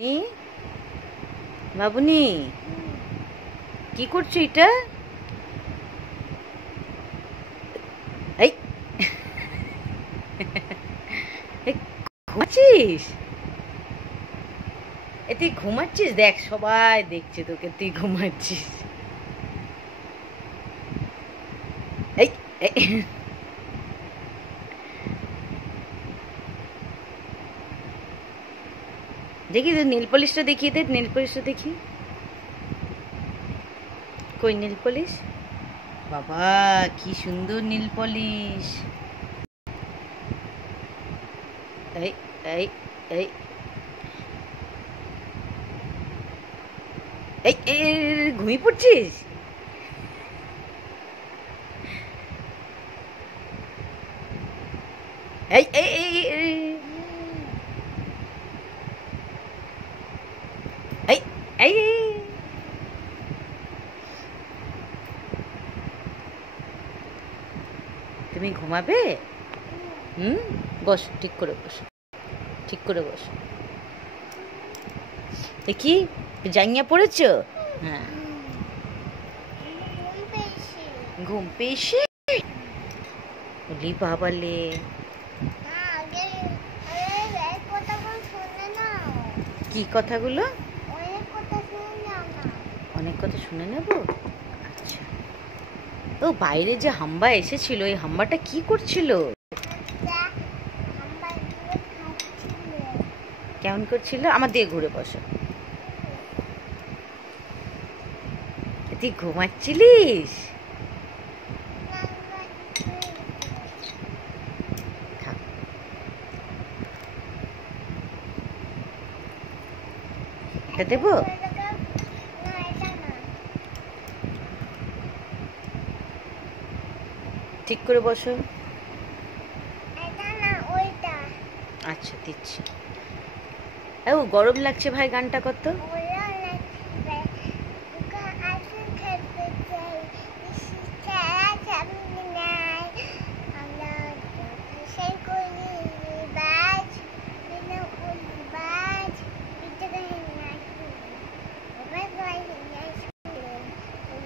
নি বাবুনি কি করছো এটা? এই ঘুমাচ্ছিস? তুই ঘুমাচ্ছিস? দেখ সবাই দেখছে তোকে, তুই ঘুমাচ্ছিস। এই দেখি তো নীল পলিশটা দেখিয়ে দে, নীল পলিশটা দেখি। কই নীল পলিশ? বাবা কি সুন্দর নীল পলিশ। এই এই এই এই ঘুমিয়ে পড়ছিস? এই এই এই এই তুমি ঘুমাবে? বস, ঠিক করে বস, ঠিক করে বস। দেখি জাঙ্গিয়া পড়েছ? হ্যাঁ, ঘুম পেয়েছে। বলি বাবালে, কি কথাগুলো? অনেক কথা শুনে নেব। আচ্ছা, ও বাইরে যে হাম্বা এসেছিল, এই হাম্বাটা কি করছিল? কেমন করছিল? আমার দিয়ে ঘুরে বসো। তুই ঘুমাচ্ছিলিস? এটা দেবো? ঠিক করে বসো। আচ্ছা দিচ্ছি। ও গরম লাগছে ভাই, গানটা কত?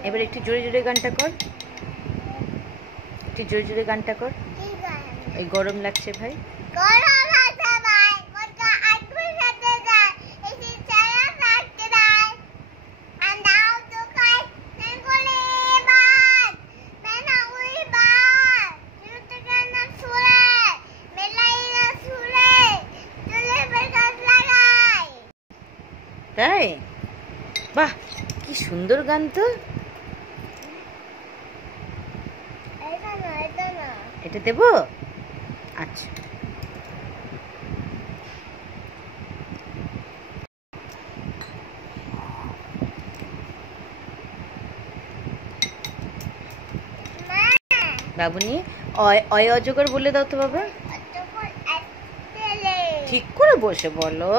এবার একটু জোরে জোরে গানটা কর, একটু জোরে জোরে গানটা কর। এই গরম লাগছে ভাই। তাই? বাহ, কি সুন্দর গান তো। এটা দেবো? আচ্ছা, বাবুনি অয় অজগর বলে দাও তো বাবা। ঠিক করে বসে বলো।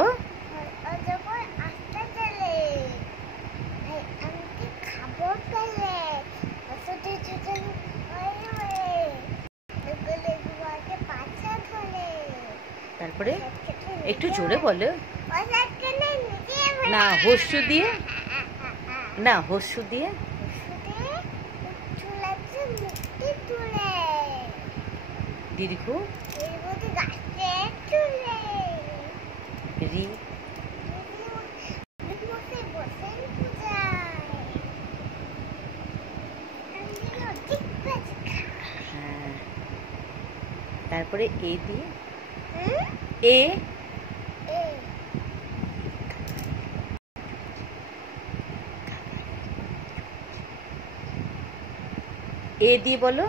তারপরে একটু জোরে বলো না, হস্যু দিয়ে না, হস্যু দিয়ে। দীর্ঘ রি। হ্যাঁ, তারপরে এ দিয়ে, এ এ দিয়ে বলো।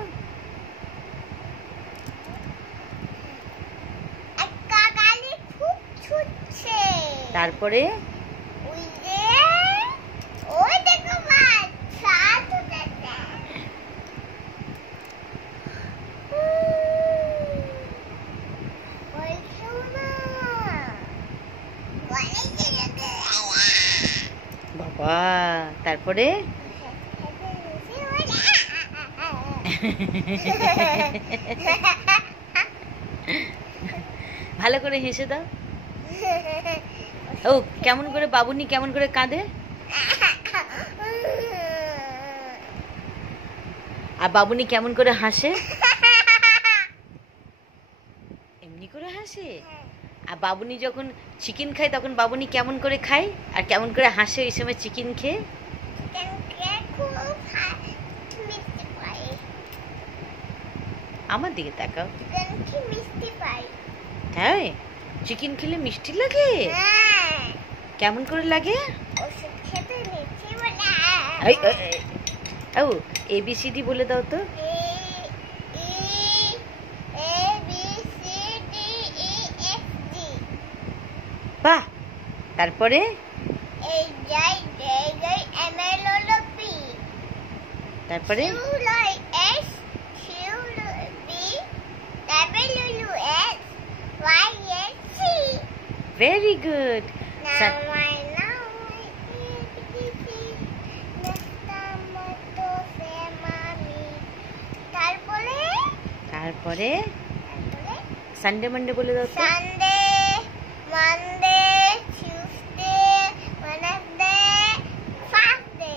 তারপরে বাবা, তারপরে ভালো করে হেসে দাও। ও কেমন করে বাবুনি কেমন করে কাঁদে? আর বাবুনি কেমন করে হাসে? এমনি করে হাসে। আর বাবুনি যখন চিকেন খায় তখন বাবুনি কেমন করে খায় আর কেমন করে হাসে ওই সময় চিকেন খেয়ে? আমার দিকে তাকাও। হ্যাঁ, চিকেন খেলে মিষ্টি লাগে? কেমন করে লাগে? ও ABCD বলে দাও তো। বাহ, তারপরে তারপরে ভেরি গুড। তারপরে সানডে মানডে বলে দাও তো। Sunday, Monday, Tuesday, Wednesday, Thursday.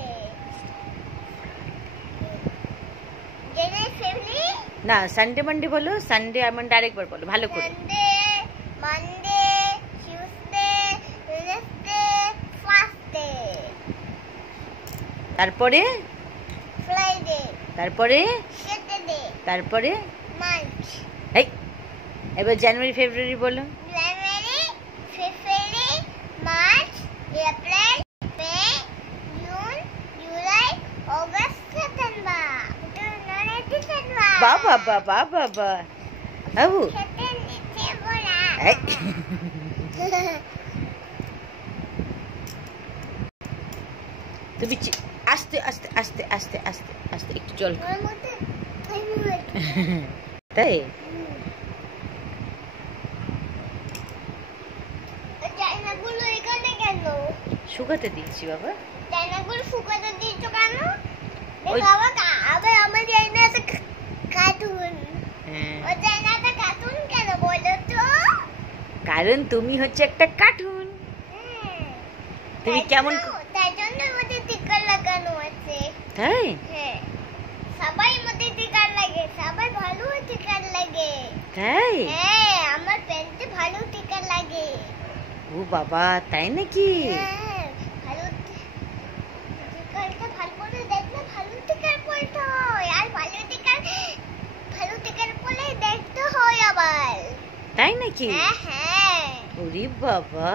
জেনে ফ্যামিলি না, সানডে মানডে বলো। সানডে আর মানডে আরেকবার বলো ভালো করে। Sunday, Monday, Tuesday, Wednesday, Thursday. তারপরে ফ্রাইডে, তারপরে স্যাটারডে, তারপরে মার্চ। এই এবার জানুয়ারি ফেব্রুয়ারি বলো। জানুয়ারি, ফেব্রুয়ারি, মার্চ, এপ্রিল, মে, জুন, জুলাই, অগস্ট, সেপ্টেম্বর। বাবা বাবা বাবা বাবু তুমি আস্তে আস্তে আস্তে আস্তে আস্তে আস্তে একটু জল তাই শুকাতে দিয়েছি বাবা। চায়নাগুলো শুকাতে দিয়েছো কেন? ওই বাবা আবার আমার চায়নাটা কার্টুন। হ্যাঁ, ও চায়নাটা কার্টুন কেন বলো তো? কারণ তুমি হচ্ছে একটা কার্টুন। তুমি কেমন তাই জন্য মধ্যে টিকার লাগানো আছে। তাই হ্যাঁ, সবাই মধ্যে টিকার লাগে, সবাই ভালো টিকার লাগে। তাই হ্যাঁ, আমার পেনতে ভালো টিকার লাগে। ও বাবা তাই নাকি? হ্যাঁ, ভালো টিকারটা ভালো করে দেখলে ভালো টিকার পড়তে হয়। আর ভালো টিকার পড়লে দেখতে হয় আবার। তাই নাকি? হ্যাঁ হ্যাঁ। ওরে বাবা।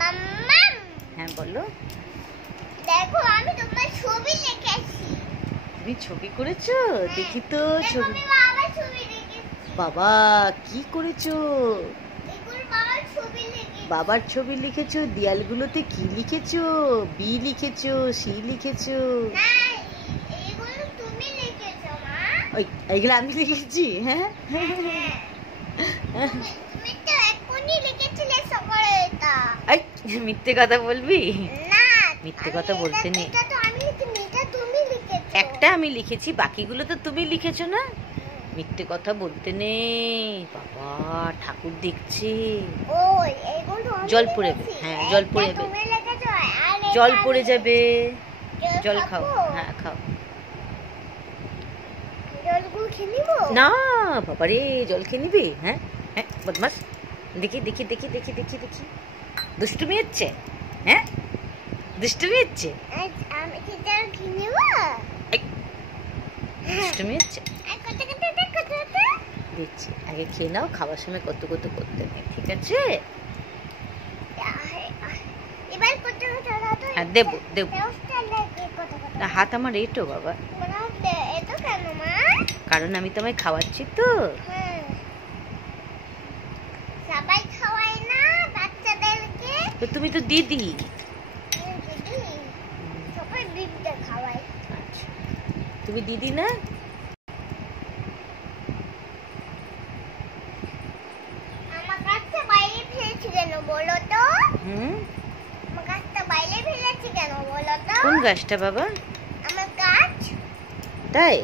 মাম্মাম, হ্যাঁ বলো। দেখো আমি তোমার ছবি লিখেছি। তুমি ছবি করেছো? দেখি তো ছবি। আমি বাবার ছবি লিখেছি। বাবা কি করেছো? এগুলো বাবার ছবি লিখেছি। বাবার ছবি লিখেছো? দেয়ালগুলোতে কি লিখেছো? বি লিখেছো, সি লিখেছো? না, এগুলো তুমি লিখেছো মা। ওই এইগুলো আমি লিখেছি? হ্যাঁ তুমি তো এখনই লিখেছিলে সকালে এটা। এই মিথ্যে কথা বলবি? না, মিথ্যে কথা বলতে নেই। এটা তো আমি লিখিনি, এটা তুমি লিখেছো। একটা আমি লিখেছি, বাকিগুলো তো তুমি লিখেছো না? মিথ্যে কথা বলতে নেই। বাবা ঠাকুর দেখছি। ওই এগুলো আমি জল পড়ে লিখেছি। হ্যাঁ, জল পড়ে এটা তুমি লিখেছো আর জল এটা পড়ে আমি যাবে। লিখেছি। জল খাও। খাবো? হ্যাঁ খাও। জলগুলো খেয়ে নিবো? না বাবারে, জল খেয়ে নিবি? হ্যাঁ হ্যাঁ বদমাস। দেখি দেখি দেখি দেখি দেখি দেখি দুষ্টুমি হচ্ছে। হ্যাঁ দুষ্টুমি হচ্ছে। আমি কি জল খেয়ে নিবো? এই, দুষ্টুমি হচ্ছে। আর কত দিচ্ছি, আগে খেয়ে নাও, খাবার সময় কত কত করতে নেই, ঠিক আছে? এবার কত হ্যাঁ দেবো দেবো। কত না হাত আমার এইটো বাবা, এত কেন মা? কারণ আমি তোমায় খাওয়াচ্ছি তো। হ্যাঁ, সবাই খাওয়ায় না বাচ্চাদেরকে? তো তুমি তো দিদি। দিদি সবাই দিদিদের খাওয়ায়। আচ্ছা, তুমি দিদি না? আমার গাছটা বাইরে ফেলেছি কেন বলো তো? আমার গাছটা বাইরে ফেলেছি কেন বলো তো? কোন গাছটা বাবা? আমার গাছ। তাই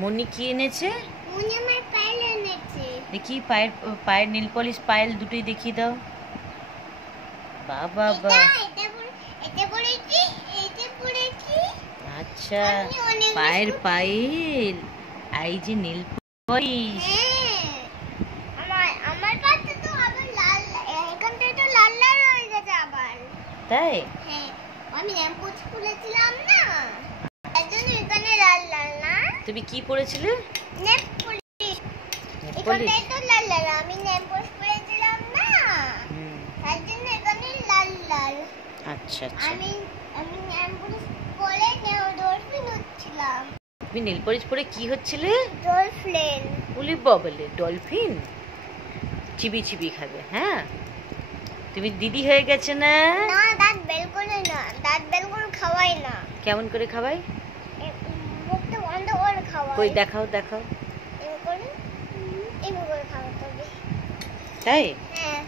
মনি কি এনেছে? মনি আমার পায়েল এনেছে। দেখি পায়ের নীল পলিশ পায়েল দুটোই দেখিয়ে দাও। বাবা বা, এটা পড়েছি, এটা পড়েছি। আচ্ছা পায়ের পায়েল, এই যে নীল পলিশ। আমার পাতে তো আবার লাল, এখানটা তো লাল লাল হয়ে গেছে আবার। তাই? হ্যাঁ, আমি ল্যাম্পোস্ট খুলেছিলাম না, তার জন্য এখানে লাল লাল না। তুমি কি পড়েছিলে? Nail polish. এখানটা তো লাল লাল, আমি ল্যাম্পোস্ট খুলেছিলাম না, তার জন্য এখানে লাল লাল। আচ্ছা আচ্ছা। আমি ল্যাম্পোস্ট পরে ডলফিন হচ্ছিলাম। তুমি নীল পলিশ পরে কি হচ্ছিলে? ডলফিন। বলি বাবলে, ডলফিন চিবি চিবি খাবে। হ্যাঁ, তুমি দিদি হয়ে গেছে না? না, দাঁত বের করে না, দাঁত বের করে খাওয়াই না। কেমন করে খাওয়াই? মুখটা বন্ধ করে খাওয়াই। কই দেখাও দেখাও। এমন করে খাওয়াতে হবে। তাই? হ্যাঁ।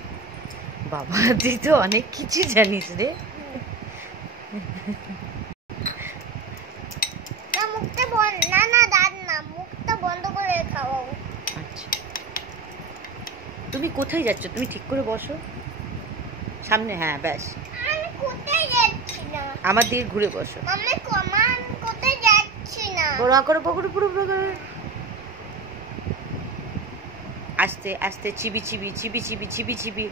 বাবা তুই তো অনেক কিছু জানিস রে। না, মুখটা বন্ধ, না না দাঁত না, মুখটা বন্ধ করে খাওয়াও। আচ্ছা, তুমি কোথায় যাচ্ছ? তুমি ঠিক করে বসো সামনে। হ্যাঁ ব্যাস। আমি কোথায় যাচ্ছি না। আমার দিকে ঘুরে বসো। আমি কোথায় যাচ্ছি না। বড় করে পকড়ে পুরো পুরো। আস্তে আস্তে চিবি চিবি চিবি চিবি চিবি চিবি।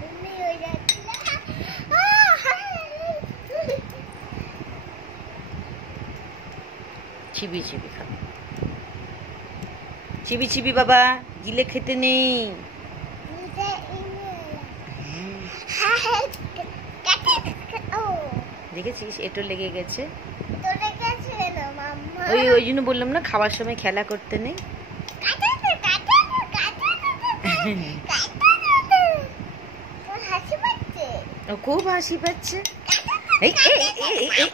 তুমি হয়ে যাচ্ছি না। চিবি চিবি খাও। চিবি চিবি বাবা, গিলে খেতে নেই। দেখেছিস এটো লেগে গেছে। ওই জন্য বললাম না খাওয়ার সময় খেলা করতে নেই। ও খুব হাসি পাচ্ছে। এই এই এই এই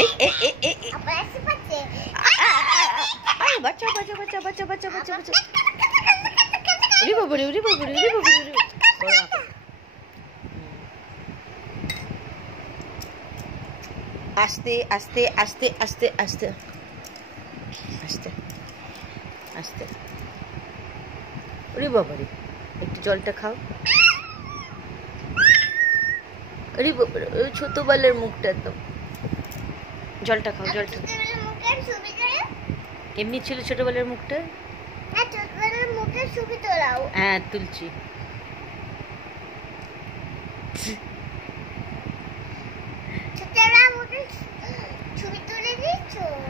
এই এই এই এই বাচ্চা বাচ্চা বাচ্চা বাচ্চা বাচ্চা বাচ্চা বাচ্চা। উরি বাবুরে উরি বাবুরে উরি বাবুরে। আস্তে আস্তে আস্তে আস্তে আস্তে আস্তে আস্তে। উরি বাবুরে, একটু জলটা খাও। আরে বাবুরে, ছোট বালের মুখটা একদম। জলটা খাও, জলটা। কেমনি ছিল ছোটবেলার মুখটা? হ্যাঁ তুলছি।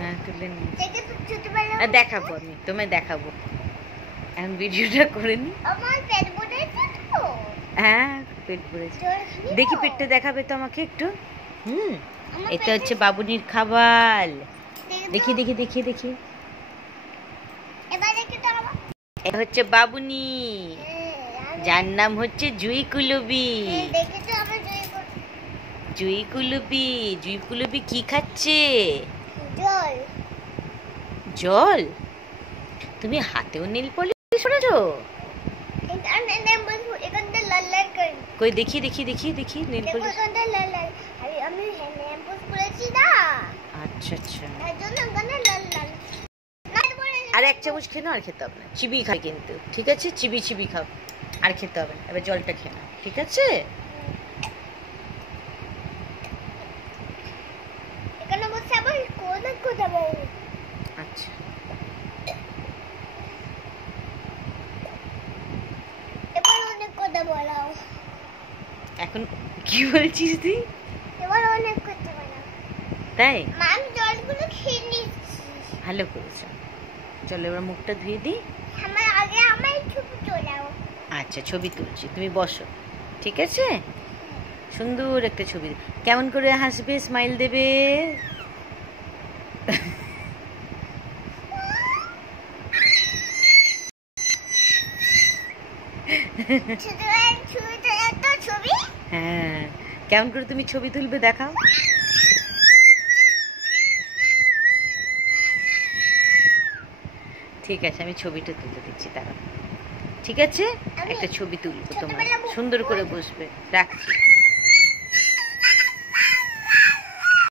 হ্যাঁ তুলে নিয়েছি। দেখাবো, আমি তোমায় দেখাবো। এখন ভিডিওটা করে নি। হ্যাঁ পেট ভরেছে। দেখি পেটটা দেখাবে তো আমাকে একটু। এটা হচ্ছে বাবুনির খাবার। দেখি দেখি দেখি দেখি। এটা হচ্ছে বাবুনি, যার নাম হচ্ছে জুই কুলুবি। জুই কুলুবি, জুই কুলুবি কি খাচ্ছে? জল। জল? তুমি হাতেও নীল পলিশ করেছো? কই দেখি দেখি দেখি দেখি নীল পলিশ। আমি ল্যাম্পোস্ট করেছি না। আচ্ছা আচ্ছা। তার জন্য ওখানে লাল লাল। আর এক চামচ খেয়ে নাও, আর খেতে হবে না। চিবি খাই কিন্তু, ঠিক আছে? চিবি চিবি খাও, আর খেতে হবে না। এবার জলটা খেয়ে নাও, ঠিক আছে? এখানে বসে আবার কোথায় কোথায় বল। আচ্ছা এবার অনেক কথা বলাও। এখন কি বলছিস তুই? এবার অনেক কথা বলাও। তাই? আমি জলগুলো খেয়ে নিচ্ছি। ভালো করেছো। চলো এবার মুখটা ধুয়ে দিই। আমার আগে আমার ছবি তোলাও। আচ্ছা ছবি তুলছি, তুমি বসো, ঠিক আছে? সুন্দর একটা ছবি। কেমন করে হাসবে, স্মাইল দেবে? হ্যাঁ, কেমন করে তুমি ছবি তুলবে দেখাও। ঠিক আছে, আমি ছবিটা তুলে দিচ্ছি, দাঁড়াও। ঠিক আছে, একটা ছবি তুলবো তোমার, সুন্দর করে বসবে। রাখছি।